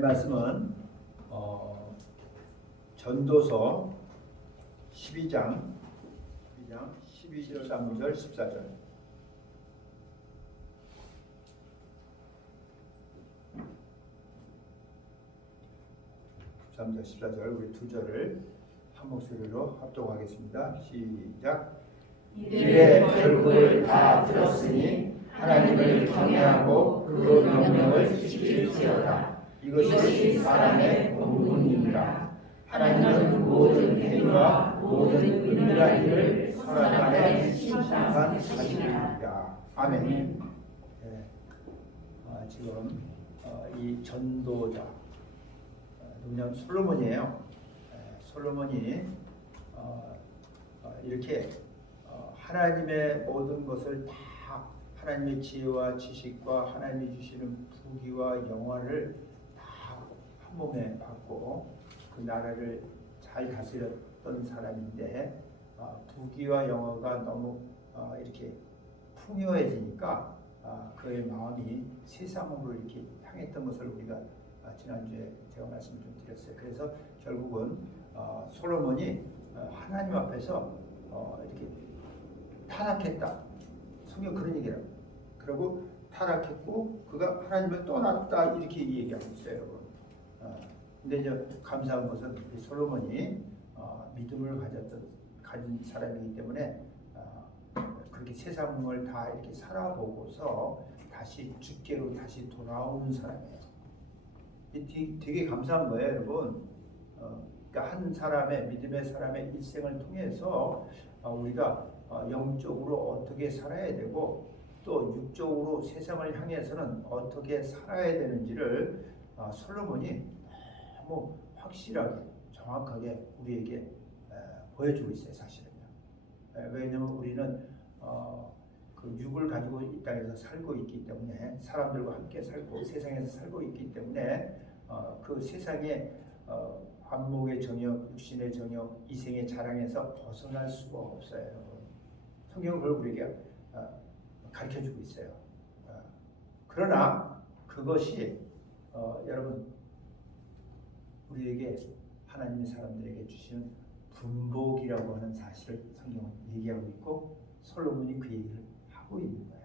말씀은 전도서 12장 12절 3절 14절. 우리 두 절을 한 목소리로 합독하겠습니다. 시작. 이들의 결국을 다 들었으니 하나님을 경외하고 그 명령을 지킬지어다. 이것이 사람의 본분이니라. 하나님은 모든 행위와 모든 은밀한 일을 선악간에 심판하시리라. 아멘. 네. 지금 이 전도자 누구냐면 솔로몬이에요. 솔로몬이 이렇게 하나님의 모든 것을 다 하나님의 지혜와 지식과 하나님이 주시는 부귀와 영화를 다 한 몸에 받고 그 나라를 잘 다스렸던 사람인데 부귀와 영화가 너무 이렇게 풍요해지니까 그의 마음이 세상으로 이렇게 향했던 것을 우리가 지난주에 제가 말씀 좀 드렸어요. 그래서 결국은 솔로몬이 하나님 앞에서 이렇게 타락했다. 성경 그런 얘기라고. 그리고 타락했고 그가 하나님을 떠났다 이렇게 얘기하고 있어요, 여러분. 근데 이제 감사한 것은 이 솔로몬이 믿음을 가진 사람이기 때문에 그렇게 세상을 다 이렇게 살아보고서 다시 주께로 다시 돌아오는 사람이에요. 되게 감사한 거예요, 여러분. 그러니까 한 사람의 믿음의 사람의 일생을 통해서 우리가 영적으로 어떻게 살아야 되고 또 육적으로 세상을 향해서는 어떻게 살아야 되는지를 솔로몬이 너무 확실하게 정확하게 우리에게 보여주고 있어요, 사실은요. 왜냐하면 우리는 그 육을 가지고 이 땅에서 살고 있기 때문에 사람들과 함께 살고 세상에서 살고 있기 때문에 그 세상의 안목의 정욕, 육신의 정욕, 이생의 자랑에서 벗어날 수가 없어요. 성경은 그걸 우리에게 가르쳐주고 있어요. 그러나 그것이 여러분 우리에게 하나님의 사람들에게 주시는 분복이라고 하는 사실을 성경은 얘기하고 있고 솔로몬이 그 얘기를 하고 있는 거예요.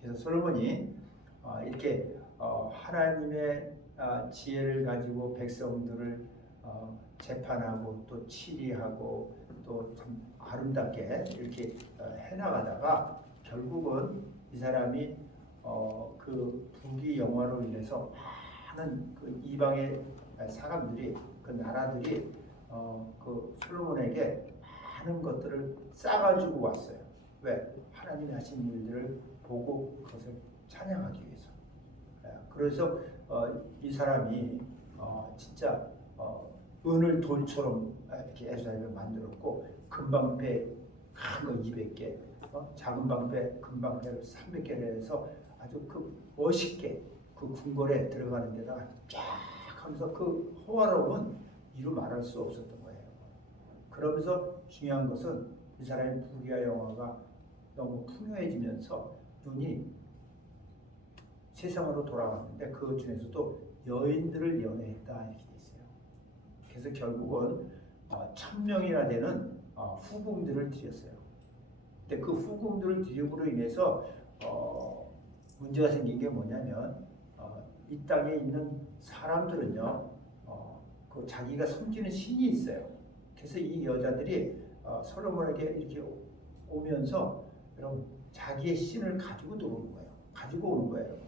그래서 솔로몬이 이렇게 하나님의 지혜를 가지고 백성들을 재판하고 또 치리하고 또 참 아름답게 이렇게 해나가다가 결국은 이 사람이 그 부귀 영화로 인해서 많은 그 이방의 사람들이 그 나라들이 그 솔로몬에게 많은 것들을 싸가지고 왔어요. 왜? 하나님이 하신 일들을 보고 그것을 찬양하기 위해서. 그래서 이 사람이 진짜 은을 돌처럼 이렇게 예루살렘을 만들었고 금방패 큰 거 200개, 작은 방패, 큰 방패를 300개를 해서 아주 그 멋있게 그 궁궐에 들어가는 데다가 쫙 하면서 그 호화로움은 이루 말할 수 없었던 거예요. 그러면서 중요한 것은 이 사람의 부귀와 영화가 너무 풍요해지면서 눈이 세상으로 돌아갔는데 그 중에서도 여인들을 연애했다 이렇게 돼 있어요. 그래서 결국은 1000명이나 되는 후궁들을 들였어요. 근데 그 후궁들을 들임으로 인해서 문제가 생긴 게 뭐냐면 이 땅에 있는 사람들은요 그 자기가 섬기는 신이 있어요. 그래서 이 여자들이 솔로몬에게 이렇게 오면서 여러분 자기의 신을 가지고 들어오는 거예요. 가지고 오는 거예요.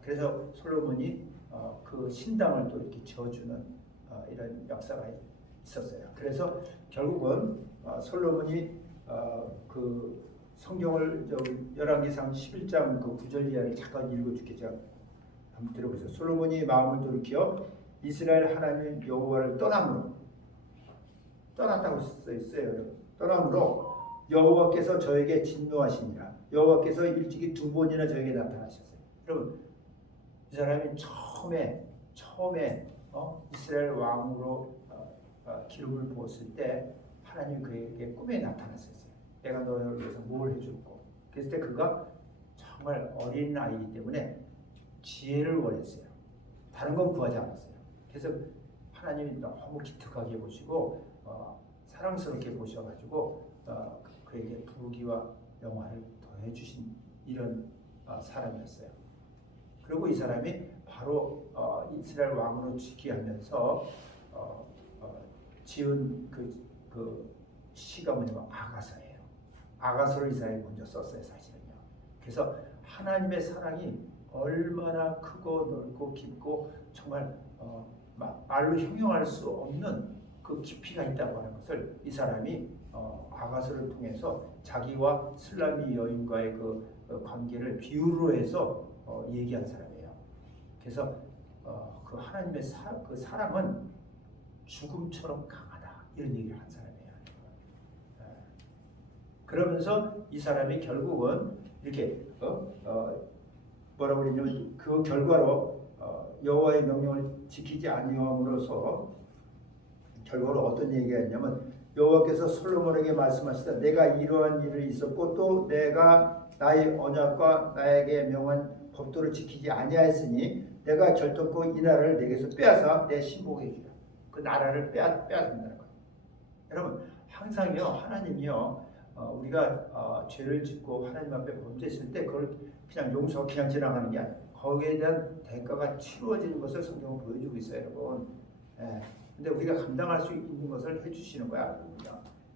그래서 솔로몬이 그 신당을 또 이렇게 지어주는 이런 역사가 있었어요. 그래서 결국은 솔로몬이 그 성경을 열왕기상 11장 그 9절 이하를 잠깐 읽어줄게. 제가 한번 들어보세요. 솔로몬이 마음을 돌이켜 이스라엘 하나님 여호와를 떠났다고 써 있어요. 떠남으로 여호와께서 저에게 진노하시니라. 여호와께서 일찍이 2번이나 저에게 나타나셨어요. 여러분 이 사람이 처음에 이스라엘 왕으로 기름을 부었을 때 하나님이 그에게 꿈에 나타났었어요. 내가 너를 위해서 뭘 해줄고. 그랬을 때 그가 정말 어린 아이이기 때문에 지혜를 원했어요. 다른 건 구하지 않았어요. 그래서 하나님이 너무 기특하게 보시고 사랑스럽게 보셔가지고 그에게 부귀와 영화를 더해 주신 이런 사람이었어요. 그리고 이 사람이 바로 이스라엘 왕으로 즉위하면서 지은 그 시가 뭐냐면 아가서예요. 아가서를 이 사람이 먼저 썼어요, 사실은요. 그래서 하나님의 사랑이 얼마나 크고 넓고 깊고 정말 말로 형용할 수 없는 그 깊이가 있다고 하는 것을 이 사람이 아가서를 통해서 자기와 술람미 여인과의 그 관계를 비유로 해서 얘기한 사람이에요. 그래서 그 하나님의 그 사랑은 죽음처럼 강하다 이런 얘기를 한 사람이에요. 그러면서 이 사람이 결국은 이렇게 뭐라고 그러냐면 그 결과로 여호와의 명령을 지키지 아니함으로써 결과로 어떤 얘기가 있냐면 여호와께서 솔로몬에게 말씀하시다 내가 이러한 일을 있었고 또 내가 나의 언약과 나에게 명한 법도를 지키지 아니하였으니 내가 결단코 이 나라를 내게서 빼앗아 내 신복에게 주라. 그 나라를 빼앗는다는 거예요. 여러분 항상요 하나님이요 우리가 죄를 짓고 하나님 앞에 범죄했을 때 그걸 그냥 용서 그냥 지나가는 게 아니에요. 거기에 대한 대가가 치루어지는 것을 성경은 보여주고 있어요, 여러분. 근데 우리가 감당할 수 있는 것을 해주시는 거야.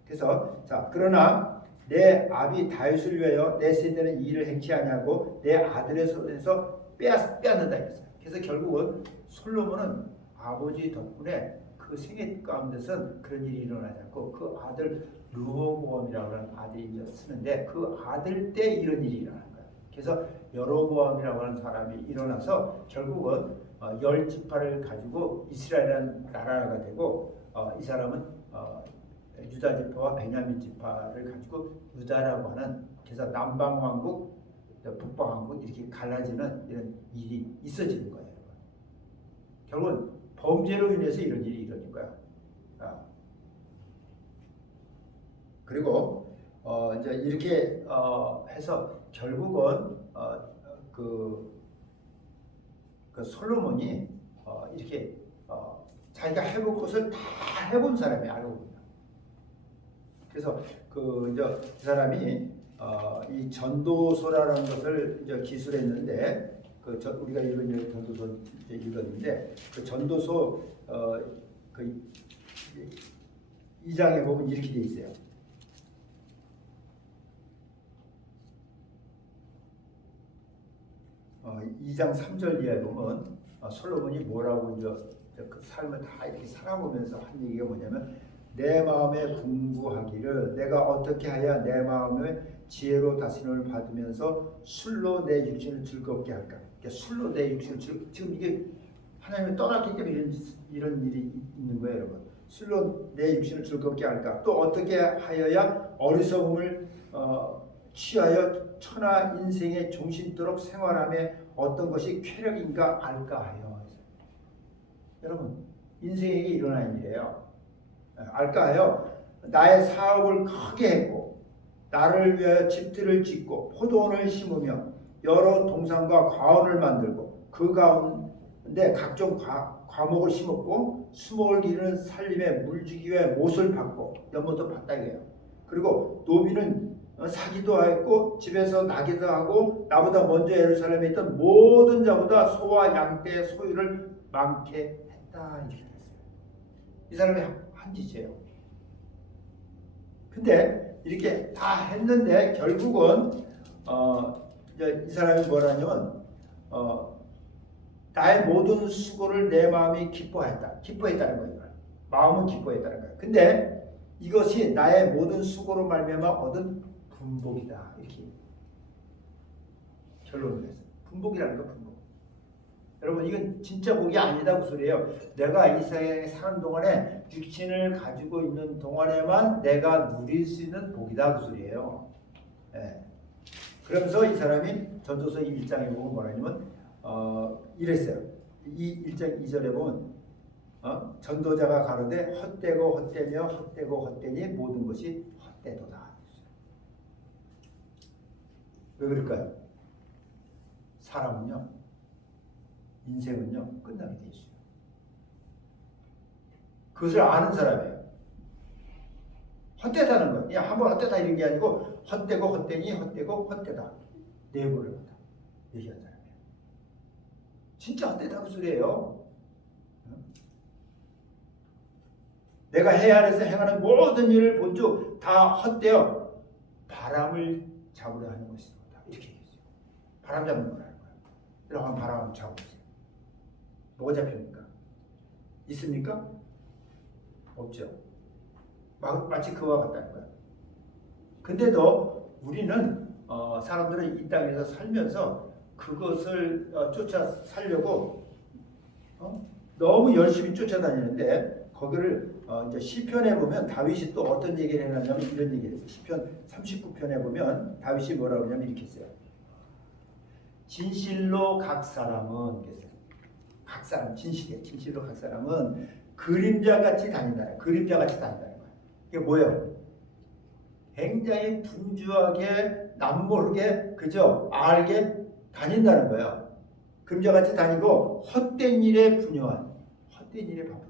그래서 자 그러나 내 아비 다윗을 위하여 내 세대는 이 일을 행치 아니하고 내 아들의 손에서 빼앗는다 했어요. 그래서 결국은 솔로몬은 아버지 덕분에 그 생애 가운데선 그런 일이 일어나지 않고 그 아들 르호보암이라고 하는 아들이 쓰는데 그 아들 때 이런 일이 일어난 거예요. 그래서 여로보암이라고 하는 사람이 일어나서 결국은 10지파를 가지고 이스라엘이라는 나라가 되고 이 사람은 유다 지파와 베냐민 지파를 가지고 유다라고 하는 그래서 남방 왕국, 북방 왕국 이렇게 갈라지는 이런 일이 있어지는 거예요. 결국은 범죄로 인해서 이런 일이 일어난 거야. 그리고 이제 이렇게 해서 결국은 그 솔로몬이 이렇게 자기가 해볼 것을 다 해본 사람이 알고 있다. 그래서 이제 이 사람이 이 전도서라는 것을 이제 기술했는데 우리가 읽은 전도서 읽었는데 그 전도서 그 2장에 보면 이렇게 돼 있어요. 2장 3절 이하에 보면 솔로몬이 뭐라고 이제 그 삶을 다 이렇게 살아보면서 한 얘기가 뭐냐면 내 마음에 궁구하기를 내가 어떻게 해야 내 마음의 지혜로 다스림을 받으면서 술로 내 육신을 즐겁게 할까? 그러니까 술로 내 육신을 지금 이게 하나님을 떠났기 때문에 이런 일이 있는 거예요, 여러분. 술로 내 육신을 즐겁게 할까? 또 어떻게 하여야 어리석음을 취하여 천하 인생의 종신토록 생활함에 어떤 것이 쾌력인가 알까 하여. 여러분 인생에게 일어난 일이에요. 알까 하여 나의 사업을 크게 했고 나를 위하여 집들을 짓고 포도원을 심으며 여러 동산과 과원을 만들고 그 가운데 각종 과목을 심었고 수목을 기르는 살림에 물주기 위해 못을 받고 연못도 봤다 이게요. 그리고 노비는 사기도 했고 집에서 나기도 하고 나보다 먼저 예루살렘에 있던 모든 자보다 소와 양떼의 소유를 많게 했다 이렇게 됐어요. 이 사람이 한 짓이에요. 근데 이렇게 다 했는데 결국은 이 사람이 뭐라냐면 나의 모든 수고를 내 마음이 기뻐했다는 거예요. 마음은 기뻐했다는 거예요. 근데 이것이 나의 모든 수고로 말미암아 얻은 분복이다 이렇게 결론을 냈어요. 분복이라는 거 분복. 여러분 이건 진짜 복이 아니다 그 소리예요. 내가 이 세상에 사는 동안에 육신을 가지고 있는 동안에만 내가 누릴 수 있는 복이다 그 소리예요. 그러면서 이 사람이 전도서 1장에 보면 뭐라냐면 이랬어요. 이 1장 2절에 보면 전도자가 가로되 헛되고 헛되며 헛되고 헛되니 모든 것이 헛되도다. 왜 그럴까요? 사람은요 인생은요 끝나게 돼 있어요. 그것을 아는 사람이에요. 헛되다는 거. 그냥 한번 헛되다 이런 게 아니고 헛되고 헛되니 헛되고 헛되다. 내부를 갖다 얘기한 사람이에요. 진짜 헛되다고 소리예요. 내가 해 아래서 행하는 모든 일을 본즉 다 헛되어 바람을 잡으려 하는 것이다. 이렇게 얘기했어요. 바람 잡는 거라는 거예요. 이러면 바람 잡으세요. 뭐가 잡힙니까? 있습니까? 없죠. 마치 그와 같다는 거예요. 근데도 우리는 사람들은 이 땅에서 살면서 그것을 쫓아 살려고 너무 열심히 쫓아다니는데 거기를 이제 시편에 보면 다윗이 또 어떤 얘기를 해놨냐면 이런 얘기를 했어요. 시편 39편에 보면 다윗이 뭐라고 하냐면 이렇게 했어요. 진실로 각 사람은 각 사람 진실로 각 사람은 그림자같이 다닌다. 그림자같이 다닌다는 거예요. 이게 뭐예요? 굉장히 분주하게 남모르게 그저 알게 다닌다는 거예요. 그림자같이 다니고 헛된 일에 분요한 헛된 일에 바쁘다.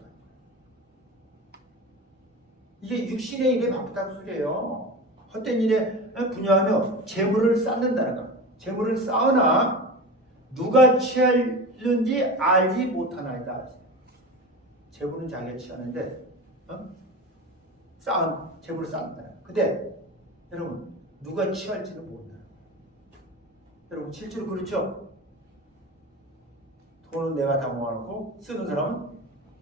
이게 육신의 일에 바쁘다는 소리예요. 헛된 일에 분요하며 재물을 쌓는다는 거. 재물을 쌓으나 누가 취하는지 알지 못하나이다. 재물은 자기가 취하는데 재물을 쌓는다. 근데 여러분 누가 취할지는 모른다. 여러분 실제로 그렇죠? 돈은 내가 다 모아놓고 쓰는 사람은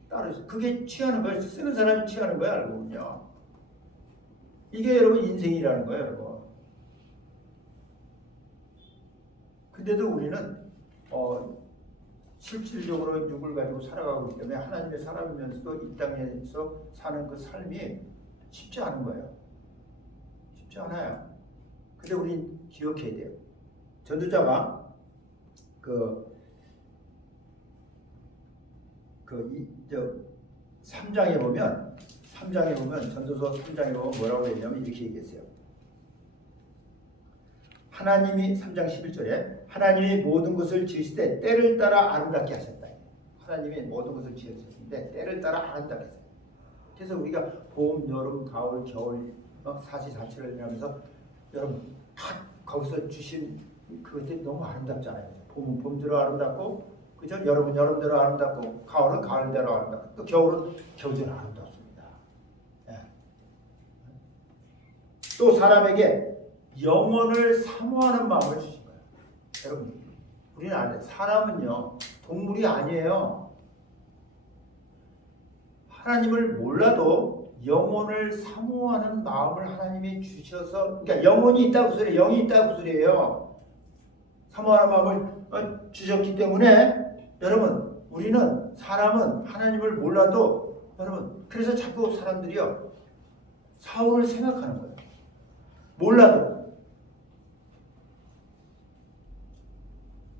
따로 있어. 그게 취하는 거예요. 쓰는 사람이 취하는 거야, 알고 보면요. 이게 여러분 인생이라는 거예요, 여러분. 근데도 우리는 실질적으로 육을 가지고 살아가고 있기 때문에 하나님의 사람이면서도 이 땅에서 사는 그 삶이 쉽지 않은 거예요. 쉽지 않아요. 근데 우리 기억해야 돼요. 전도자가 3장에 보면 전도서 3장에 보면 뭐라고 했냐면 이렇게 얘기했어요. 하나님이 3장 11절에 하나님이 모든 것을 지으시되 때를 따라 아름답게 하셨다. 하나님이 모든 것을 지으셨는데 때를 따라 아름답게 하셨다. 그래서 우리가 봄, 여름, 가을, 겨울 사시사철을 하면서 여러분 각 거기서 주신 그것들이 너무 아름답잖아요. 봄은 봄대로 아름답고 그죠? 여름은 여름대로 아름답고 가을은 가을대로 아름답고 또 겨울은 겨울대로 아름답습니다. 예. 또 사람에게 영혼을 사모하는 마음을 주신 거예요. 여러분 우리는 알아요. 사람은요 동물이 아니에요. 하나님을 몰라도 영혼을 사모하는 마음을 하나님이 주셔서 그러니까 영혼이 있다고 소리예요. 영이 있다고 소리예요. 사모하는 마음을 주셨기 때문에 여러분 우리는 사람은 하나님을 몰라도 여러분 그래서 자꾸 사람들이요 사울을 생각하는 거예요. 몰라도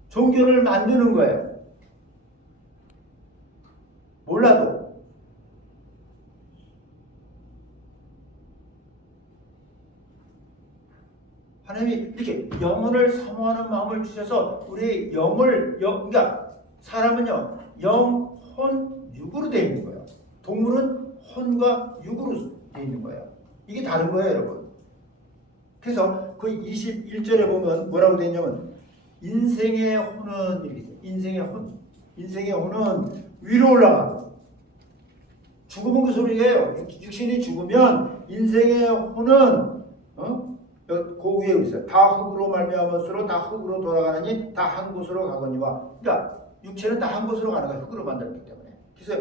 종교를 만드는 거예요. 몰라도 하나님이 이렇게 영혼을 사모하는 마음을 주셔서 우리의 그러니까 사람은요 영, 혼, 육으로 되어 있는 거예요. 동물은 혼과 육으로 되어 있는 거예요. 이게 다른 거예요, 여러분. 그래서 그 21절에 보면 뭐라고 되어 있냐면 인생의 혼은 이렇게 있어요. 인생의 혼은 위로 올라가고 죽으면 그 소리예요. 육신이 죽으면 인생의 혼은 그 위에 있어요. 다 흙으로 말미암았으로 다 흙으로 돌아가느니 다 한 곳으로 가거니와. 그러니까 육체는 다 한 곳으로 가는 거예요. 흙으로 만들었기 때문에. 그래서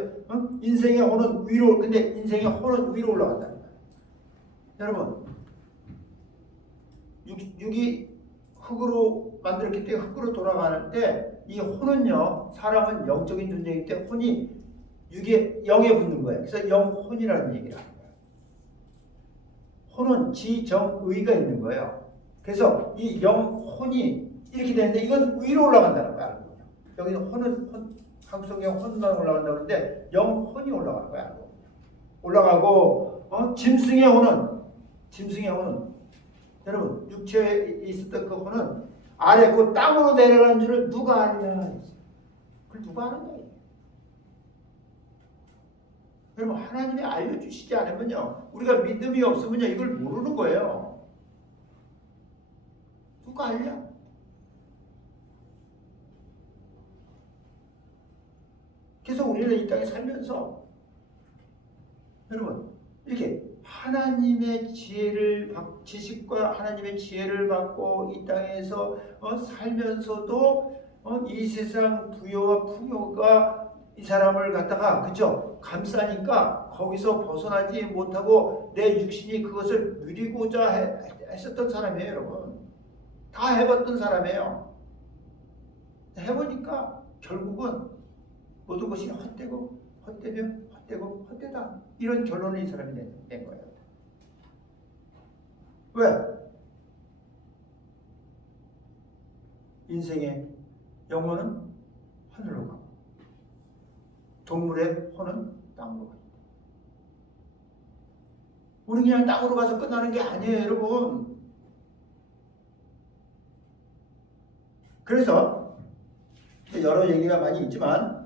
인생의 혼은 위로. 근데 인생의 혼은 위로 올라간다는 거예요. 여러분, 육이 흙으로 만들었기 때문에 흙으로 돌아가는 때 이 혼은요, 사람은 영적인 존재이기 때문에 혼이 육의 영에 붙는 거예요. 그래서 영혼이라는 얘기를 하는 거예요. 혼은 지정의가 있는 거예요. 그래서 이 영혼이 이렇게 되는데 이건 위로 올라간다는 거야. 여기는 혼은 한국 성경 혼만 올라간다고 하는데 영혼이 올라가는 거야. 올라가고 짐승의 혼은 여러분 육체에 있었던 그 혼은 아래 그 땅으로 내려가는 줄을 누가 아느냐. 그걸 누가 아느냐? 여러분 하나님이 알려주시지 않으면요 우리가 믿음이 없으면요 이걸 모르는 거예요. 누가 알냐? 그래서 우리는 이 땅에 살면서 여러분 이렇게 하나님의 지식과 하나님의 지혜를 받고 이 땅에서 살면서도 이 세상 부여와 풍요가 이 사람을 갖다가 그죠 감싸니까 거기서 벗어나지 못하고 내 육신이 그것을 누리고자 했었던 사람이에요. 여러분 다 해봤던 사람이에요. 해보니까 결국은 모든 것이 헛되고 헛되면 헛되고 헛되다 이런 결론을 이 사람이 낸 거예요. 왜? 인생의 영혼은 하늘로 가고 동물의 혼은 땅으로 가고 우리 그냥 땅으로 가서 끝나는 게 아니에요. 여러분 그래서 여러 얘기가 많이 있지만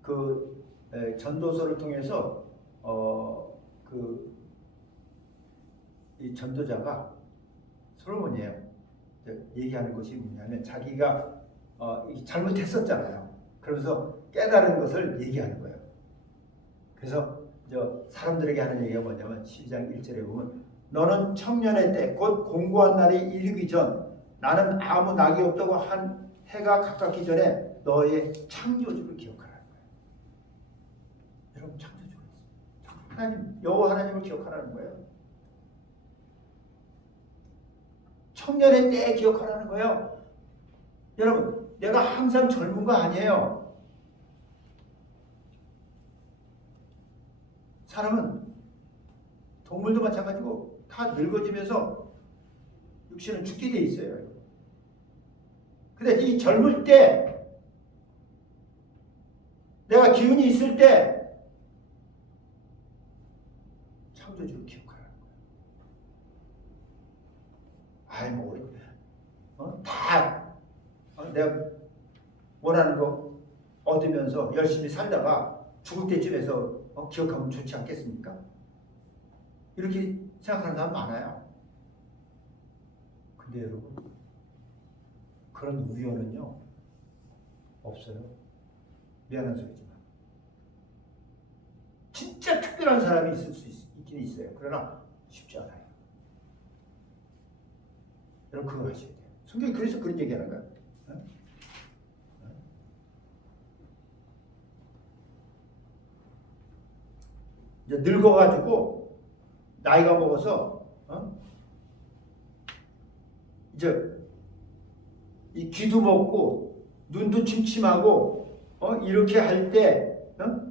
그 전도서를 통해서 이 전도자가 솔로몬이에요. 얘기하는 것이 뭐냐면 자기가 잘못했었잖아요. 그러면서 깨달은 것을 얘기하는 거예요. 그래서 사람들에게 하는 얘기가 뭐냐면 12장 1절에 보면 너는 청년의 때 곧 공고한 날이 이르기 전 나는 아무 낙이 없다고 한 해가 가깝기 전에 너의 창조주를 기억하라는 거예요. 여러분 창조주가 있어요. 하나님 여호와 하나님을 기억하라는 거예요. 청년의 때 기억하라는 거예요. 여러분 내가 항상 젊은 거 아니에요. 사람은 동물도 마찬가지고 다 늙어지면서 육신은 죽게 돼 있어요. 근데 이 젊을 때 내가 기운이 있을 때 창조주를 기억하라는 거예요. 내가 원하는 거 얻으면서 열심히 살다가 죽을 때쯤에서 기억하면 좋지 않겠습니까? 이렇게 생각하는 사람 많아요. 근데 여러분 그런 우연은요 없어요. 미안한 소리지만 진짜 특별한 사람이 있을 수 있긴 있어요. 그러나 쉽지 않아요. 여러분 그걸 아셔야 돼요. 성경이 그래서 그런 얘기하는 거예요. 이제 늙어가지고 나이가 먹어서 이제 이 귀도 먹고 눈도 침침하고 이렇게 할 때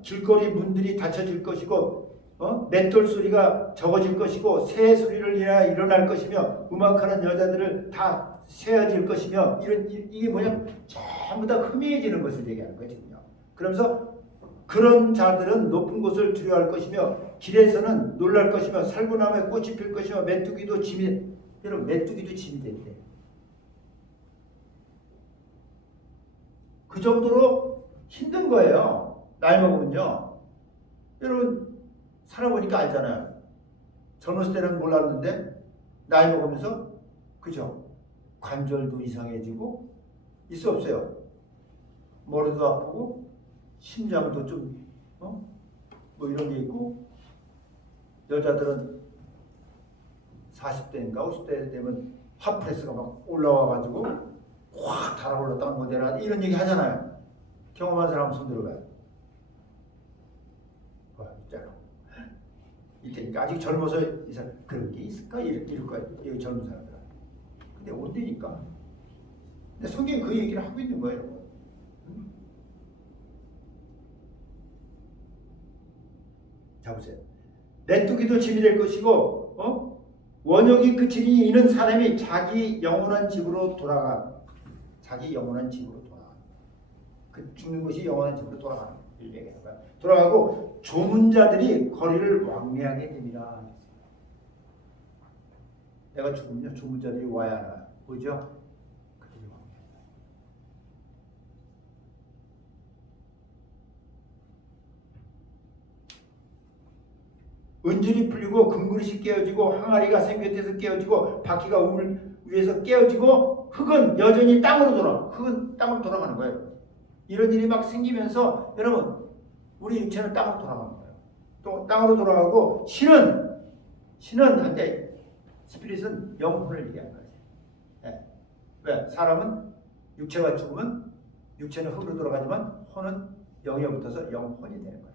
길거리 문들이 닫혀질 것이고 맷돌 소리가 적어질 것이고 새 소리를 해야 일어날 것이며 음악하는 여자들을 다 세어질 것이며 이게 뭐냐 전부 다 희미해지는 것을 얘기하는 거예요. 지금요. 그러면서 그런 자들은 높은 곳을 두려워할 것이며 길에서는 놀랄 것이며 살구나무에 꽃이 필 것이며 메뚜기도 짐이 여러분 메뚜기도 짐이 된대. 그 정도로 힘든 거예요. 나이 먹으면요. 여러분 살아보니까 알잖아요. 젊었을 때는 몰랐는데 나이 먹으면서 그죠? 관절도 이상해지고 있어 없어요? 머리도 아프고 심장도 좀 뭐 이런 게 있고 여자들은 40대인가 50대 되면 핫프레스가 막 올라와가지고 확 달아올랐다가 모델하다 이런 얘기 하잖아요. 경험한 사람 손 들어봐요. 있잖아. 이때 아직 젊어서 이 사람 그런 게 있을까? 이럴 거야. 여기 젊은 사람들. 근데 온대니까. 근데 성경이 그 얘기를 하고 있는 거예요. 여러분. 자 보세요. 메뚜기도 짐이 될 것이고 원역이 그치니 이는 사람이 자기 영원한 집으로 돌아가. 자기 영원한 집으로 돌아가. 그 죽는 것이 영원한 집으로 돌아가는 얘기하는 거야. 돌아가고 조문자들이 거리를 왕래하게 됩니다. 내가 죽으면 조문자들이 와야 하나 보죠? 그들이 왕래한다. 은줄이 풀리고 금그릇이 깨어지고 항아리가 생곁에서 깨어지고 바퀴가 우물 위에서 깨어지고 흙은 여전히 땅으로 흙은 땅으로 돌아가는 거예요. 이런 일이 막 생기면서 여러분 우리 육체는 땅으로 돌아가는 거예요. 또 땅으로 돌아가고 신은 한때 스피릿은 영혼을 얘기하는 거예요. 네. 왜? 사람은 육체가 죽으면 육체는 흙으로 돌아가지만 혼은 영에 붙어서 영혼이 되는 거예요.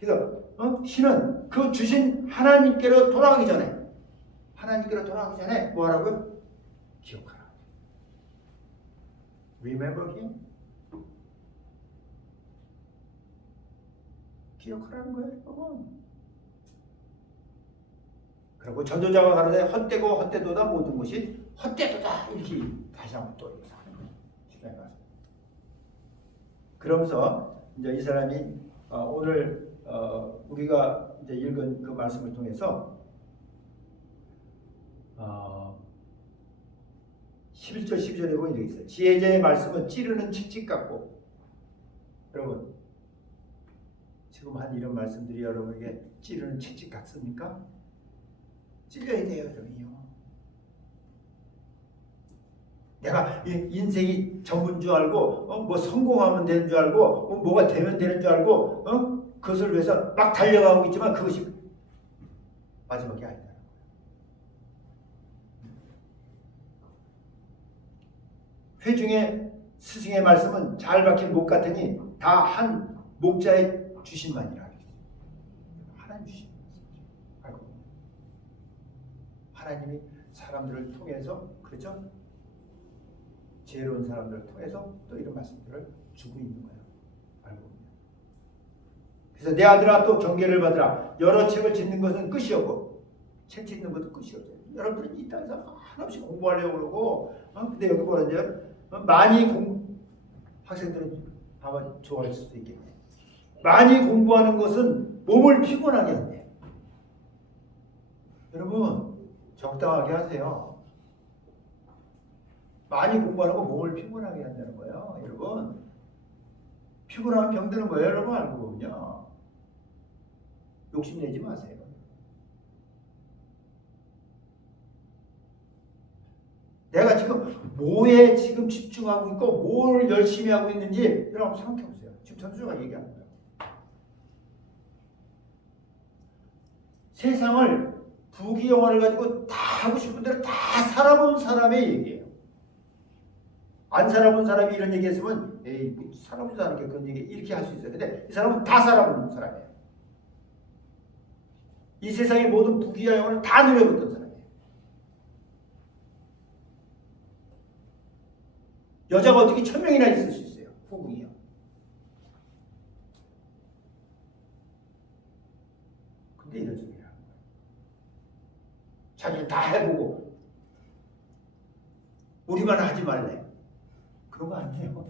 그래서 신은 그 주신 하나님께로 돌아가기 전에 뭐 하라고요? 기억하라. Remember him. 기억하라는 거예요, 여러분. 그리고 전도자가 가로되 헛되고 헛되도다 모든 것이 헛되도다 이렇게 다시 한번 또 하는 거예요. 시간에 가서. 그러면서 이제 이 사람이 오늘 우리가 이제 읽은 그 말씀을 통해서 11절 12절에 보면 이렇게 있어요. 지혜자의 말씀은 찌르는 칙칙 같고, 여러분 지금 한 이런 말씀들이 여러분에게 찌르는 칙칙 같습니까? 찔려야 돼요, 여러분요. 내가 인생이 전부인 줄 알고 뭐 성공하면 되는 줄 알고 뭐가 되면 되는 줄 알고 그것을 위해서 막 달려가고 있지만 그것이 마지막이 아니다. 회중의 스승의 말씀은 잘 박힌 목 같으니 다 한 목자의 주신만이라. 하나님 주신 말씀. 하나님이 사람들을 통해서, 그렇죠? 지혜로운 사람들을 통해서 또 이런 말씀들을 주고 있는 거예요. 알고. 그래서 내 아들아 또 경계를 받으라. 여러 책을 짓는 것은 끝이 없고 책 짓는 것도 끝이 없어요. 여러분들은 이 땅에서 한없이 공부하려고 그러고 근데 여기 뭐라는데요? 많이 학생들은 아마 좋아할 수도 있겠네요. 많이 공부하는 것은 몸을 피곤하게 한대. 여러분 적당하게 하세요. 많이 공부하는 거 몸을 피곤하게 한다는 거예요. 여러분 피곤하면 병드는 거예요. 여러분 알고 보면요. 욕심내지 마세요. 내가 지금 뭐에 지금 집중하고 있고 뭘 열심히 하고 있는지 여러분 생각해 보세요. 지금 전수조가 얘기하는 거예요. 세상을 부귀영화를 가지고 다 하고 싶은 대로 다 살아본 사람의 얘기예요. 안 살아본 사람이 이런 얘기 했으면 에이 살아보지도 않게 그런 얘기 이렇게 할 수 있어요. 근데 이 사람은 다 살아본 사람이에요. 이 세상의 모든 부귀와 영화를 다 누려봤던 사람이에요. 여자가 어떻게 1000명이나 있을 수 있어요? 후궁이요. 근데 이런 소리야. 자기는 다 해보고 우리만 하지 말래. 그런 거 아니에요.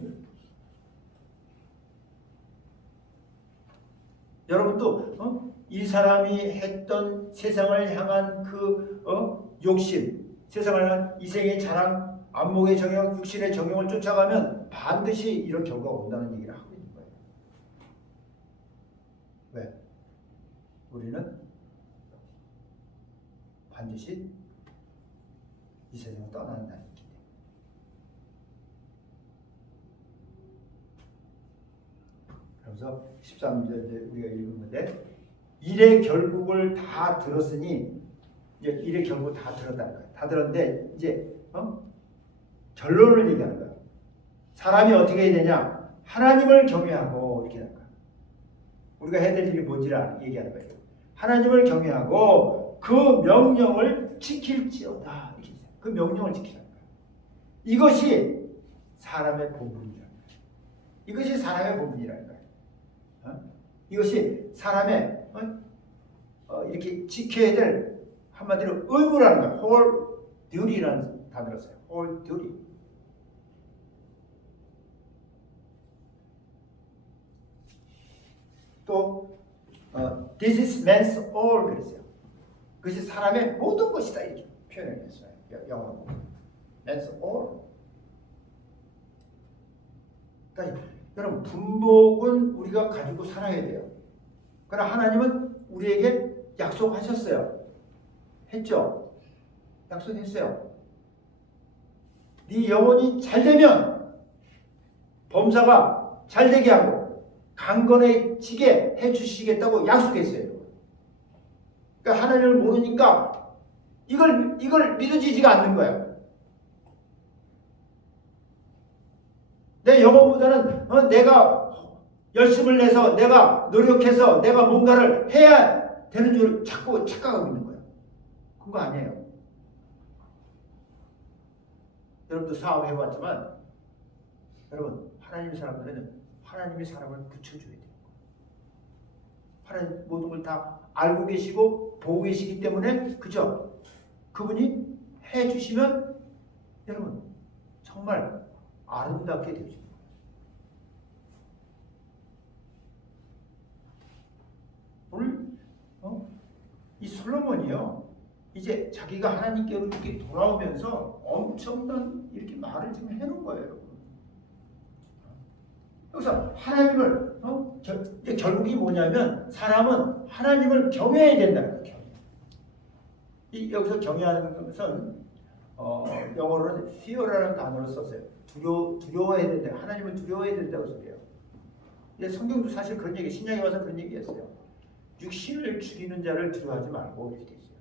여러분도 이 사람이 했던 세상을 향한 그 욕심, 세상을 향한 이생의 자랑, 안목의 정욕, 육신의 정욕을 쫓아가면 반드시 이런 결과가 온다는 얘기를 하고 있는 거예요. 왜? 우리는 반드시 이 세상을 떠난다는 얘기. 그래서 13절에 우리가 읽은 건데 일의 결국을 다 들었으니 이제 일의 결국을 다 들었다는 거예요. 다 들었는데 이제 결론을 얘기하는 거예요. 사람이 어떻게 해야 되냐? 하나님을 경외하고 이렇게 하는 거예요. 우리가 해야 될 일이 뭔지를 얘기하는 거예요. 하나님을 경외하고 그 명령을 지킬지어다. 이렇게 해요. 그 명령을 지키라는 거예요. 이것이 사람의 본분이라는 거예요. 이것이 사람의 본분이라는 거예요. 이것이 사람의 이렇게 지켜야 될 한마디로 의무라는 거예요. whole duty라는 단어를 써요. whole duty. 또 this is man's all 그랬어요. 그것이 사람의 모든 것이다 이렇게 표현했어요. 영어로 man's all. 그러니까 여러분 분복은 우리가 가지고 살아야 돼요. 그러나 하나님은 우리에게 약속하셨어요. 했죠? 약속했어요. 네 영혼이 잘 되면 범사가 잘 되게 하고 강건해지게 해주시겠다고 약속했어요. 그러니까 하나님을 모르니까 이걸 믿어지지가 않는 거예요. 내 영혼보다는 내가 열심을 내서 내가 노력해서 내가 뭔가를 해야 되는 줄 자꾸 착각하고 있는 거예요. 그거 아니에요. 여러분도 사업 해봤지만 여러분 하나님의 사람들은 하나님의 사람을 붙여줘야 돼요. 하나님 모든 걸 다 알고 계시고 보고 계시기 때문에 그죠? 그분이 해주시면 여러분 정말 아름답게 되죠. 오늘 이 솔로몬이요 이제 자기가 하나님께로 이렇게 돌아오면서 엄청난 이렇게 말을 지금 해놓은 거예요, 여러분. 여기서 하나님을 결국이 뭐냐면 사람은 하나님을 경외해야 된다는 거예요. 여기서 경외하는 것은 영어로는 fear라는 단어를 썼어요. 두려워해야 된다. 하나님을 두려워해야 된다고 소리해요. 성경도 사실 그런 얘기, 신약에 와서 그런 얘기했어요. 육신을 죽이는 자를 두려워하지 말고 이렇게 돼 있어요.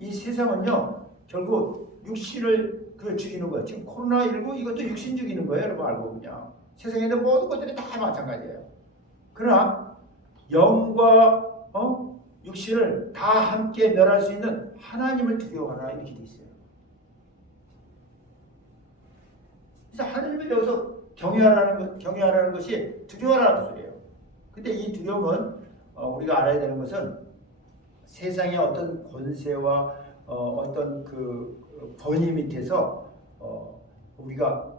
이 세상은요 결국 육신을 죽이는 거예요. 지금 코로나19 이것도 육신 죽이는 거예요, 여러분 알고 그냥. 세상에 있는 모든 것들이 다 마찬가지예요. 그러나 영과 육신을 다 함께 멸할 수 있는 하나님을 두려워하라 이렇게 돼 있어요. 그래서 하나님을 여기서 경외하라는 것이 두려워하라는 소리예요. 근데 이 두려움은 우리가 알아야 되는 것은 세상의 어떤 권세와 어떤 그 권위 밑에서 우리가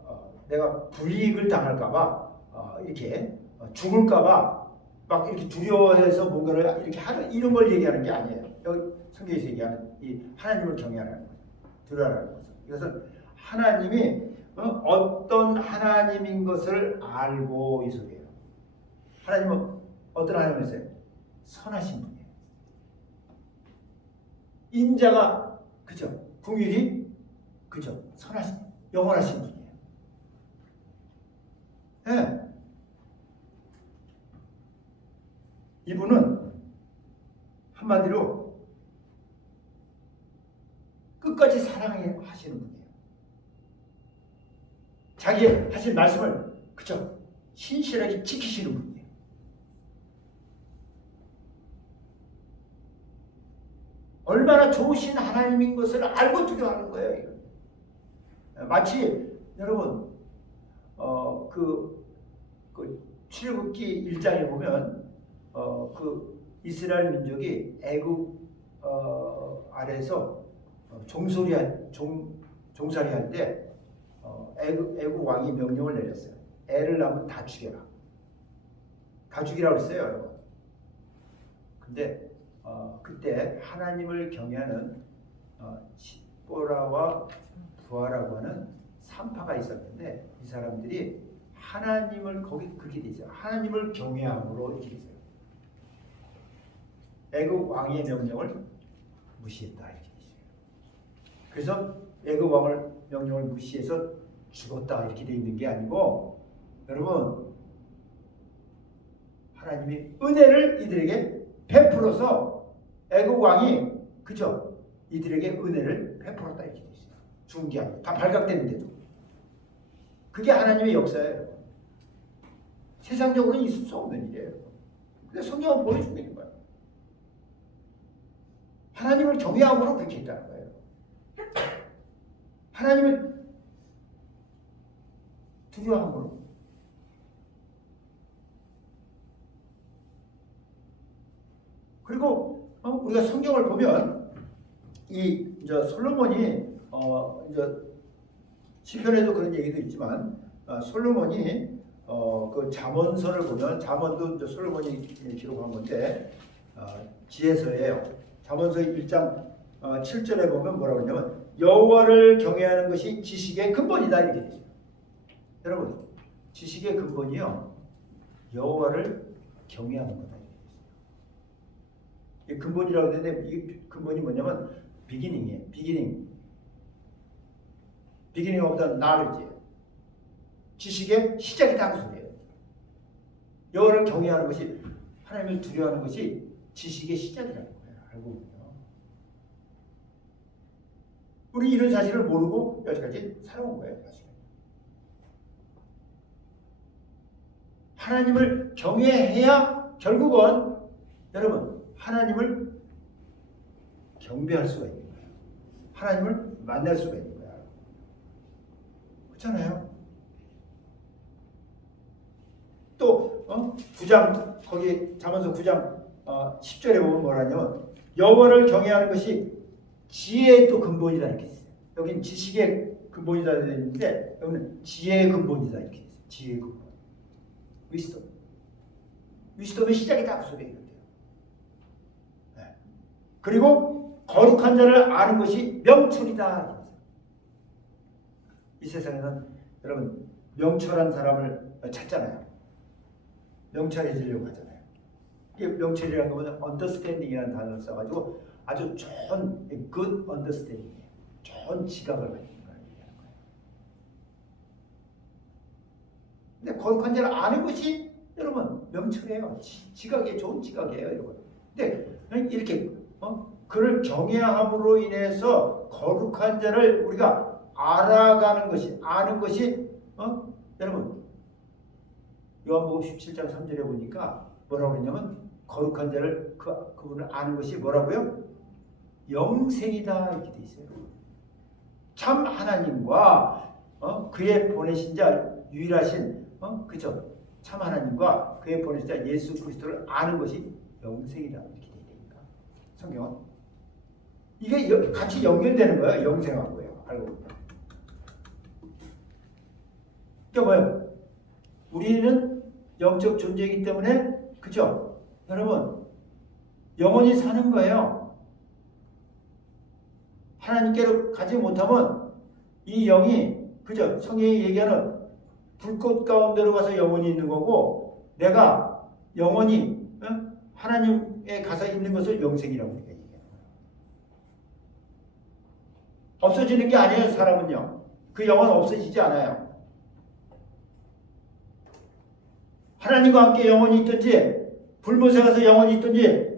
내가 불이익을 당할까봐 이렇게 죽을까봐 막 이렇게 두려워해서 뭔가를 이렇게 하는 이런 걸 얘기하는 게 아니에요. 여기 성경에서 얘기하는 이 하나님을 경외하라는 거죠. 두려워하라는 거죠. 이것은 하나님이 어떤 하나님인 것을 알고 이 소리예요. 하나님은 어떤 하나님이세요? 선하신 분이에요. 인자가 그죠? 긍휼이 그죠? 선하신 영원하신 분이에요. 네. 이분은 한마디로 끝까지 사랑하시는 분이에요. 자기 하신 말씀을 그죠? 신실하게 지키시는 분이에요. 얼마나 좋으신 하나님인 것을 알고 두려워하는 거예요. 마치 여러분 그 출애굽기 1장에 보면 그 이스라엘 민족이 애굽 아래에서 종살이할 때 애굽 왕이 명령을 내렸어요. 애를 낳으면 다 죽여라. 다 죽이라고 했어요, 여러분. 근데 그때 하나님을 경외하는 십보라와 부하라고 하는 3파가 있었는데 이 사람들이 하나님을 거기 그렇게 돼 있어요. 하나님을 경외함으로 이렇게 있어요. 애굽 왕의 명령을 무시했다 이렇게 돼 있어요. 그래서 애굽 왕을 명령을 무시해서 죽었다 이렇게 돼 있는 게 아니고 여러분 하나님이 은혜를 이들에게 베풀어서 애굽 왕이 그죠? 이들에게 은혜를 베풀었다 이렇게 돼 있어요. 죽은 게 아니고 다 발각됐는데도 그게 하나님의 역사예요. 세상적으로는 있을 수 없는 일이에요. 근데 성경은 보여주고 있는 거예요. 하나님을 경외함으로 그렇게 했다는 거예요. 하나님을 두려워함으로. 그리고 우리가 성경을 보면 이 솔로몬이 이제 시편에도 그런 얘기도 있지만 솔로몬이 그 잠언서를 보면 잠언도 이제 솔로몬이 기록한 건데 지혜서예요. 잠언서 1장 7절에 보면 뭐라고 하냐면 여호와를 경외하는 것이 지식의 근본이다 이렇게 되죠. 여러분 지식의 근본이요 여호와를 경외하는 거다. 이게 근본이라고 하는데 이 근본이 뭐냐면 비기닝이에요. 비기닝 오브 더 knowledge. 지식의 시작이다 그 소리예요. 여호와를 경외하는 것이, 하나님을 두려워하는 것이 지식의 시작이라는 거예요. 알고 보면. 우리 이런 사실을 모르고 여기까지 살아온 거예요. 사실. 하나님을 경외해야 결국은 여러분 하나님을 경배할 수가 있는 거예요. 하나님을 만날 수가 있는 거예요. 그렇잖아요. 또 9장 거기 잠언서 9장 10절에 보면 뭐라냐면 여호와를 경외하는 것이 지혜의 또 근본이다 이렇게 있어요. 여기는 지식의 근본이다 되어 있는데 여기는 지혜의 근본이다 이렇게 있어요. 지혜의 근본. 위스덤의 시작이다 그 소리예요. 네. 그리고 거룩한 자를 아는 것이 명철이다. 이 세상에는 여러분 명철한 사람을 찾잖아요. 명철해지려고 하잖아요. 이게 명철이라는 것은 understanding이라는 단어를 써가지고 아주 좋은 good understanding이에요. 좋은 지각을 가지는 걸 얘기하는 거예요. 근데 거룩한 자를 아는 것이 여러분 명철이에요. 지각이 좋은 지각이에요, 여러분. 근데 이렇게 그를 경외함으로 인해서 거룩한 자를 우리가 알아가는 것이, 아는 것이 여러분 요한복음 17장 3절에 보니까 뭐라고 했냐면 거룩한 자를 그분을 아는 것이 뭐라고요? 영생이다 이렇게 돼 있어요. 참 하나님과 그의 보내신 자 유일하신 그죠? 참 하나님과 그의 보내신 자 예수 그리스도를 아는 것이 영생이다 이렇게 돼 있다니까 성경은 이게 같이 연결되는 거예요. 영생하고요. 알고 보면. 그러니까 뭐예요? 우리는 영적 존재이기 때문에 그죠? 여러분 영원히 사는 거예요. 하나님께로 가지 못하면 이 영이 그죠? 성경이 얘기하는 불꽃 가운데로 가서 영원히 있는 거고 내가 영원히 하나님에 가서 있는 것을 영생이라고 얘기해요. 없어지는 게 아니에요. 사람은요. 그 영은 없어지지 않아요. 하나님과 함께 영원히 있든지 불못에 가서 영원히 있든지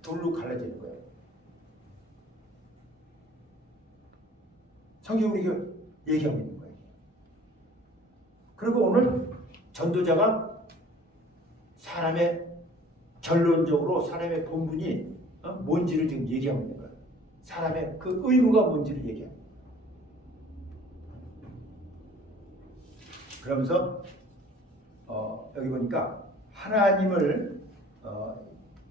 둘로 갈라지는 거예요. 성경이 우리가 얘기하고 있는 거예요. 그리고 오늘 전도자가 사람의 결론적으로 사람의 본분이 뭔지를 지금 얘기하고 있는 거예요. 사람의 그 의무가 뭔지를 얘기해요. 그러면서 여기 보니까 하나님을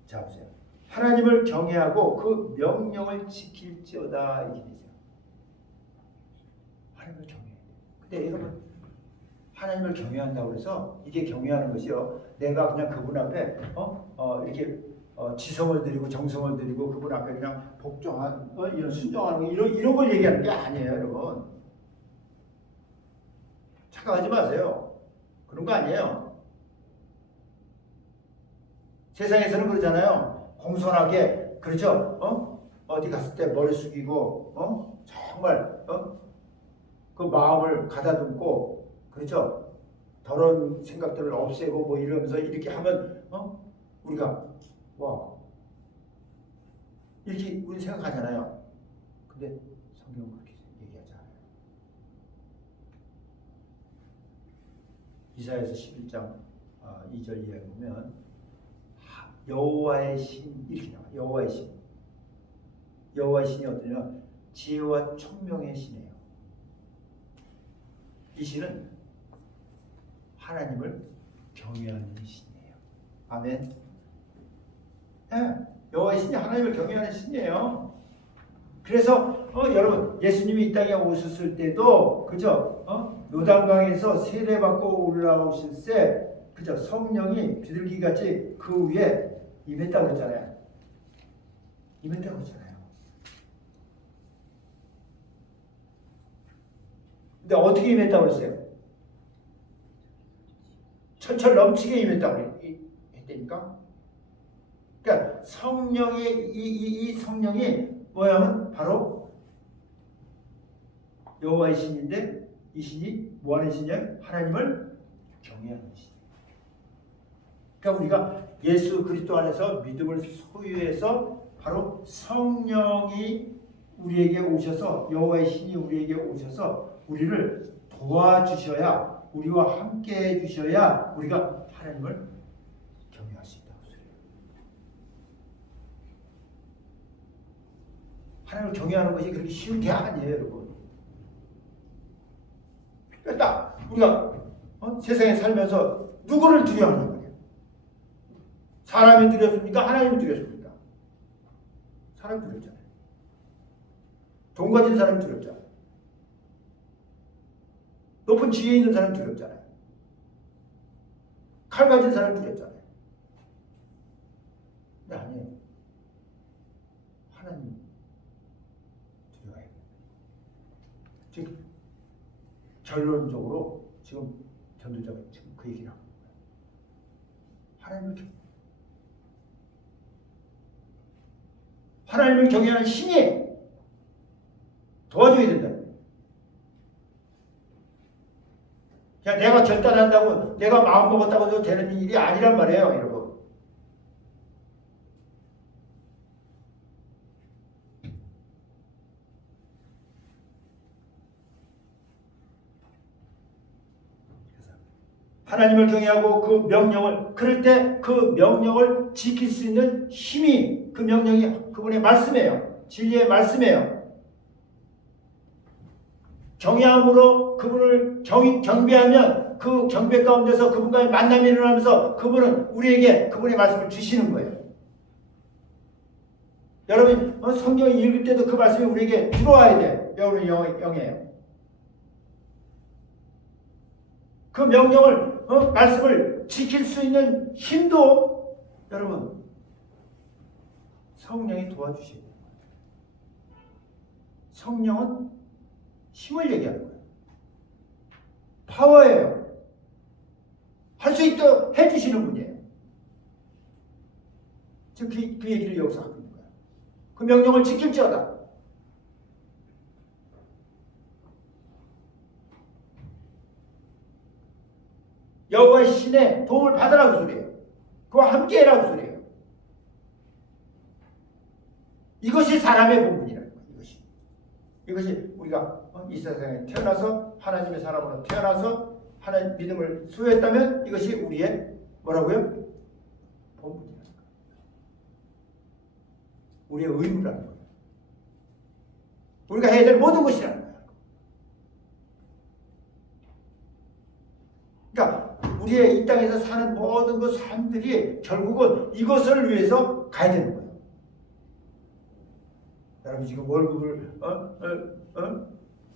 자 보세요. 하나님을 경외하고 그 명령을 지킬지어다 이렇게 되죠. 하나님을 경외해야 돼요. 근데 여러분 하나님을 경외한다고 해서 이게 경외하는 것이요. 내가 그냥 그분 앞에 이렇게 지성을 드리고 정성을 드리고 그분 앞에 그냥 복종한 이런 순종하는 거 이런 걸 얘기하는 게 아니에요, 여러분. 착각하지 마세요. 그런 거 아니에요. 세상에서는 그러잖아요. 공손하게 그렇죠? 어디 갔을 때 머리 숙이고 정말 그 마음을 가다듬고 그렇죠? 더러운 생각들을 없애고 뭐 이러면서 이렇게 하면 우리가 와 이렇게 우리 생각하잖아요. 근데 성경은 그렇게 얘기하지 않아요. 이사야서 11장 2절 이하에 보면 여호와의 신 이렇게 나와요. 여호와의 신. 여호와의 신이 어떠냐? 지혜와 총명의 신이에요. 이 신은 하나님을 경외하는 신이에요. 아멘. 네, 여호와의 신이 하나님을 경외하는 신이에요. 그래서 여러분 예수님이 이 땅에 오셨을 때도 그죠? 요단강에서 세례받고 올라오실 때 그죠? 성령이 비둘기같이 그 위에 임했다고 그랬잖아요. 임했다고 그랬잖아요. 근데 어떻게 임했다고 그랬어요? 철철 넘치게 임했다고 했다니까. 그러니까 성령의 이 성령이 뭐냐면 바로 여호와의 신인데 이 신이 뭐하는 신이에요? 하나님을 경외하는 신. 그러니까 우리가 예수 그리스도 안에서 믿음을 소유해서 바로 성령이 우리에게 오셔서 여호와의 신이 우리에게 오셔서 우리를 도와주셔야 우리와 함께 해주셔야 우리가 하나님을 경외할 수 있다고 소리예요. 하나님을 경외하는 것이 그렇게 쉬운 게 아니에요, 여러분. 그러니까 우리가 세상에 살면서 누구를 두려워하는 거예요? 사람이 두렵습니까? 하나님이 두렵습니까? 사람이 두렵잖아요. 돈 가진 사람이 두렵잖아요. 높은 지위에 있는 사람이 두렵잖아요. 칼 가진 사람이 두렵잖아요. 근데 아니에요. 하나님 두려워해요. 즉 결론적으로 지금 전도자가 지금 그 얘기를 하고 있는 거예요. 하나님을 경외하는 신이 도와줘야 된다. 그냥 내가 결단한다고 내가 마음 먹었다고 해도 되는 일이 아니란 말이에요, 여러분. 하나님을 경외하고 그 명령을 그럴 때 그 명령을 지킬 수 있는 힘이 그 명령이 그분의 말씀이에요. 진리의 말씀이에요. 경외함으로 그분을 경배하면 그 경배 가운데서 그분과의 만남이 일어나면서 그분은 우리에게 그분의 말씀을 주시는 거예요. 여러분 성경 읽을 때도 그 말씀이 우리에게 들어와야 돼요. 여러분은 영이에요. 그 명령을 말씀을 지킬 수 있는 힘도 여러분 성령이 도와주셔야 돼요. 성령은 힘을 얘기하는 거예요. 파워예요. 할 수 있도록 해주시는 분이에요. 지금 그 얘기를 여기서 하고 있는 거예요. 그 명령을 지킬지어다. 여호와의 신의 도움을 받으라고 소리예요. 그와 함께 해라고 소리예요. 이것이 사람의 본분이라는 거예요. 이것이 우리가 이 세상에 태어나서 하나님의 사람으로 태어나서 하나님 믿음을 소유했다면 이것이 우리의 뭐라고요? 본분이라는 거예요. 우리의 의무라는 거예요. 우리가 해야 될 모든 것이라는 거예요. 그러니까 우리의 이 땅에서 사는 모든 그 삶들이 결국은 이것을 위해서 가야 되는 거예요. 여러분 지금 월급을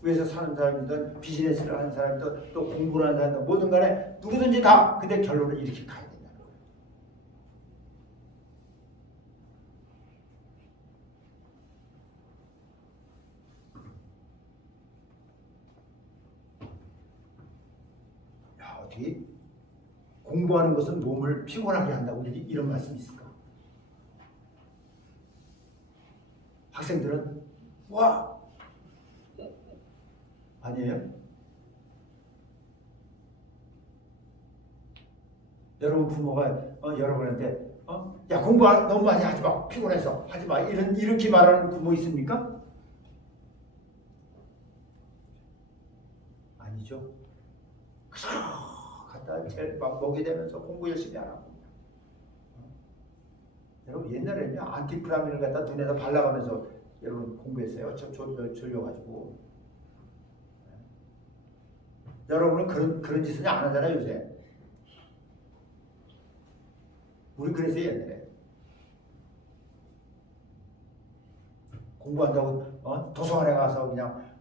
위해서 사는 사람이든 비즈니스를 하는 사람이든 또 공부를 하는 사람이든 뭐든 간에 누구든지 다 근데 결론은 이렇게 가야 된다는 거예요. 야, 어떻게 공부하는 것은 몸을 피곤하게 한다고 이런 말씀이 있을까? 학생들은 와 아니에요? 여러분 부모가 여러분한테 야 공부 너무 많이 하지 마 피곤해서 하지 마 이렇게 말하는 부모 있습니까? 아니죠. 갖다 제일 막 먹이 되면서 공부 열심히 하라고. 여러분 옛날에는요 안티프라민을 갖다 눈에다 발라가면서 여러분 공부했어요. 졸려가지고. 여러분은 그런 짓은 안 하잖아요 요새. 우리 그래서 옛날에 공부한다고 도서관에 가서 그냥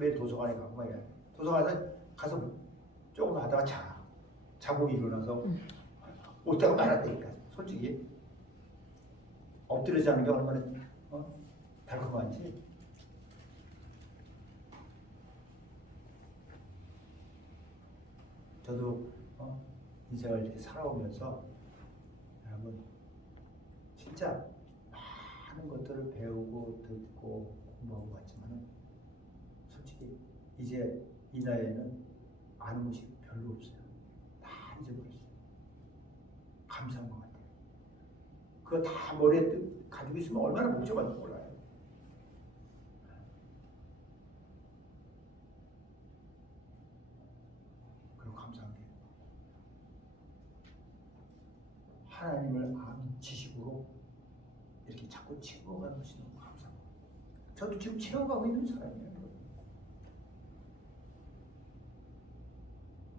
매일 도서관에 가고 막 이래. 도서관에 가서 조금 하다가 자고 일어나서 올 때가 많았다니까. 솔직히 엎드려 자는 게 얼마나 달콤한지. 저도 인생을 이렇게 살아오면서 여러분 진짜 많은 것들을 배우고 듣고 공부하고 갔지만은 솔직히 이제 이 나이에는 아는 것이 별로 없어요. 다 잊어버렸어요. 감사한 것 같아요. 그거 다 머리에 가지고 있으면 얼마나 복잡한지 몰라요. 그리고 감사한 게 하나님을 아는 지식으로 이렇게 자꾸 채워가는 것이 너무 감사합니다. 저도 지금 채워가고 있는 사람이에요.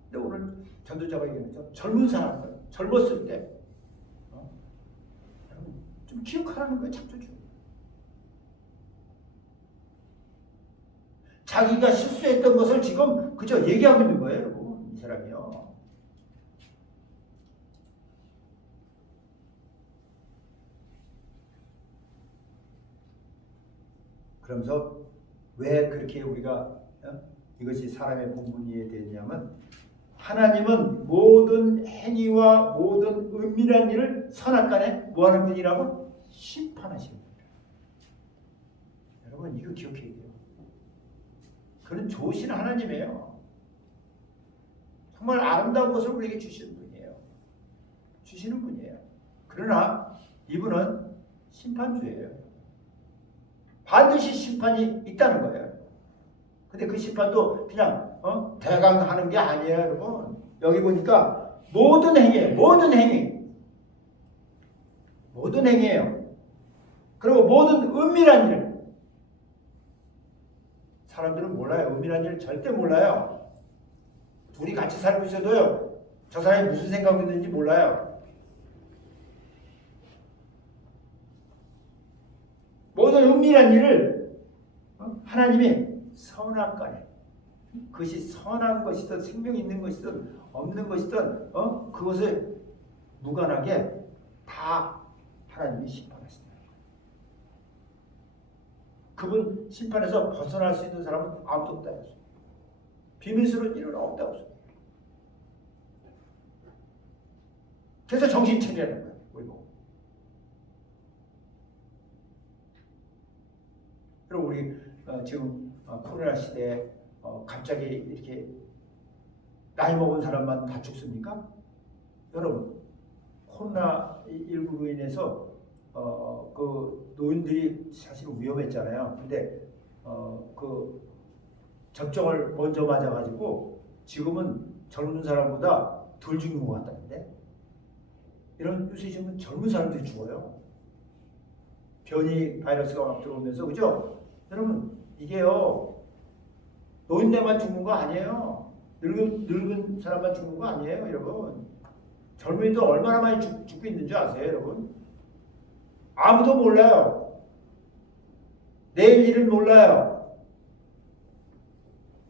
근데 오늘 전도자가 얘기했죠. 젊은 사람들, 젊었을 때 좀 기억하라는 거예요. 잡초죠. 자기가 실수했던 것을 지금 그저 얘기하고 있는 거예요. 여러분. 이 사람이요. 그러면서 왜 그렇게 우리가 이것이 사람의 본분이 되냐면 하나님은 모든 행위와 모든 은밀한 일을 선악간에 뭐하는 분이라고? 심판하시는 분이에요. 여러분 이거 기억해야 돼요. 그는 좋으신 하나님이에요. 정말 아름다운 것을 우리에게 주시는 분이에요. 주시는 분이에요. 그러나 이분은 심판주예요. 반드시 심판이 있다는 거예요. 근데 그 심판도 그냥 대강 하는 게 아니에요, 여러분. 여기 보니까 모든 행위예요. 모든 행위예요. 그리고 모든 은밀한 일. 사람들은 몰라요. 은밀한 일 절대 몰라요. 둘이 같이 살고 있어도요. 저 사람이 무슨 생각하고 있는지 몰라요. 모든 은밀한 일을 하나님이 선악간에 그것이 선한 것이든 생명이 있는 것이든 없는 것이든 그것을 무관하게 다 하나님이 심판하신다. 그분 심판에서 벗어날 수 있는 사람은 아무도 없다고 했어요. 비밀스러운 일은 없다고 했어요. 그래서 정신 차리라는 거예요. 우리고. 그리고 우리 지금 코로나 시대에 갑자기 이렇게 나이 먹은 사람만 다 죽습니까? 여러분 코로나19로 인해서 그 노인들이 사실 위험했잖아요. 근데 그 접종을 먼저 맞아가지고 지금은 젊은 사람보다 덜 죽는 것 같다는데 이런 요새 지금 젊은 사람들이 죽어요. 변이 바이러스가 막 들어오면서 그죠? 여러분 이게요 노인네만 죽는 거 아니에요. 늙은 사람만 죽는 거 아니에요, 여러분. 젊은이도 얼마나 많이 죽고 있는 줄 아세요, 여러분? 아무도 몰라요. 내일 일은 몰라요.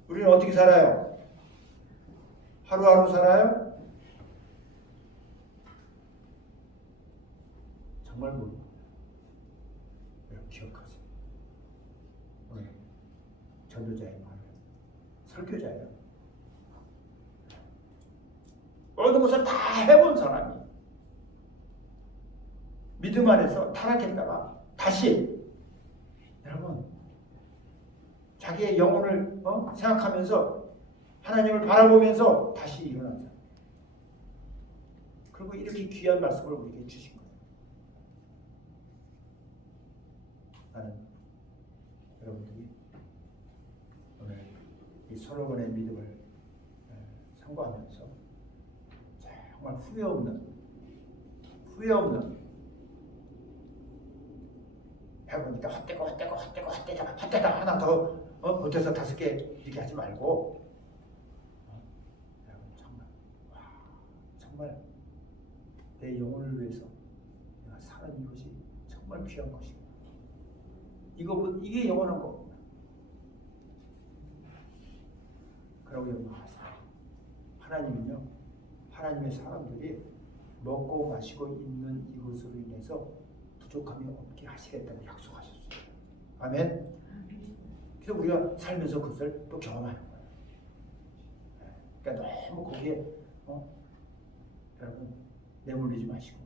우리는 어떻게 살아요? 하루하루 살아요? 정말 모릅니다. 여러분 기억하세요. 오늘 전도자의 말, 설교자예요. 모든 것을 다 해본 사람이 믿음 안에서 타락했다가 다시 여러분 자기의 영혼을 생각하면서 하나님을 바라보면서 다시 일어난 사람. 그리고 이렇게 귀한 말씀을 우리에게 주신 거예요. 나는 여러분들이 오늘 이 솔로몬의 믿음을 상고하면서 정말 후회 없는 해보니까 헛되다 하나 더 못해서 5개 이렇게 하지 말고 정말 내 영혼을 위해서 내가 사는 이것이 정말 귀한 것이고 이게 영원한 겁니다. 그러고 연구하세요. 하나님은요, 하나님의 사람들이 먹고 마시고 있는 이것으로 인해서 부족함이 없게 하시겠다고 약속하셨어요. 아멘. 그래서 우리가 살면서 그것을 또 경험하는 거예요. 그러니까 너무 거기에 여러분 내몰리지 마시고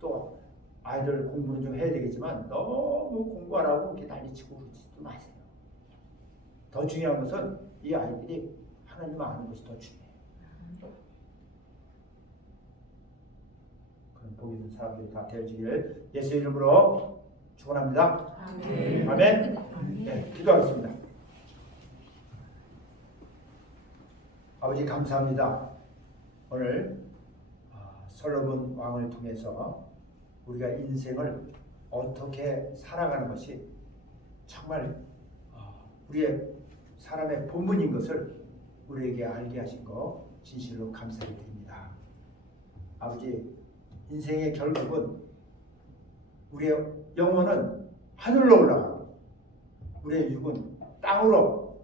또 아이들 공부는 좀 해야 되겠지만 너무 공부하라고 이렇게 난리치고 그러지도 마세요. 더 중요한 것은 이 아이들이 하나님을 아는 것이 더 중요해요. 그럼 복 있는 사람들이 다 되어지기를 예수 이름으로 축원합니다. 아멘. 아멘. 네, 기도하겠습니다. 아버지 감사합니다. 오늘 솔로몬 왕을 통해서 우리가 인생을 어떻게 살아가는 것이 정말 우리의 사람의 본분인 것을 우리에게 알게 하신 거 진실로 감사를 드립니다. 아버지, 인생의 결국은 우리의 영혼은 하늘로 올라가고 우리의 육은 땅으로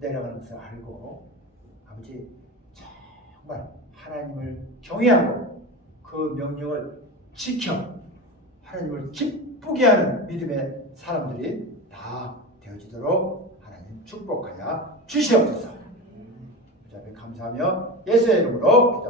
내려가는 것을 알고 아버지 정말 하나님을 경외하고 그 명령을 지켜 하나님을 기쁘게 하는 믿음의 사람들이 다 되어지도록 하나님 축복하여 주시옵소서. 그 감사하며 예수의 이름으로 기도합니다.